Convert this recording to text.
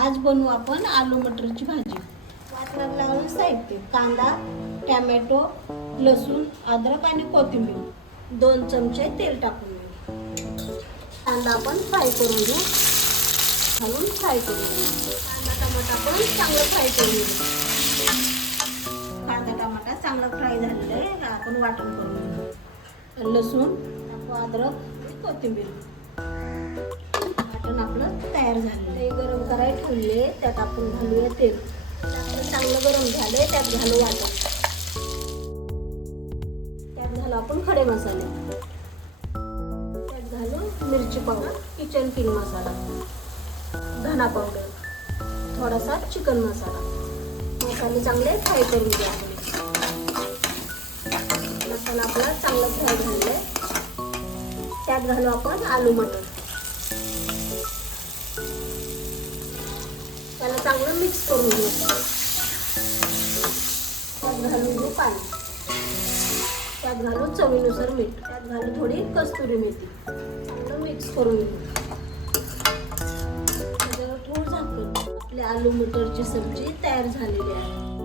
आज बनवू आपण आलू मटरची भाजी। वाटणाला लागणारे साहित्य: कांदा, टोमॅटो, लसूण, अद्रक आणि कोथिंबीर। 2 चमचे तेल टाकून घेऊ। कांदा आपण फ्राय करून घेऊ, घालून फ्राय करून घेऊ। कांदा टमाटा पण चांगलं फ्राय करून घेऊ। कांदा टमाटा चांगला फ्राय झालेला आहे, आपण वाटण करून घेऊ। लसूण टाकू, अद्रक, कोथिंबीर। वाटण आपलं तयार झालेलं आहे। गरम करायला ठेवले, त्यात आपण घालूया तेल। चांगलं गरम झालंय, त्यात घालू वाटण। त्यात घालू आपण खडे मसाले। त्यात घालू मिरची पावडर, किचन किंग मसाला, धना पावडर, थोडासा चिकन मसाला। मसाले चांगले फ्राय करून घ्या। मसाला आपला चांगला फ्राय झालाय, त्यात घालू आपण आलू मटर। त्याला चांगलं मिक्स करून घेऊ। त्यात घालून घेऊ पाणी। त्यात घालू चवीनुसार मीठ। त्यात घालू थोडी कस्तुरी मेथी। चांगलं मिक्स करून घेऊ। त्याच्यावर थोडं झाकून आपली आलू मटरची सब्जी तयार झालेली आहे।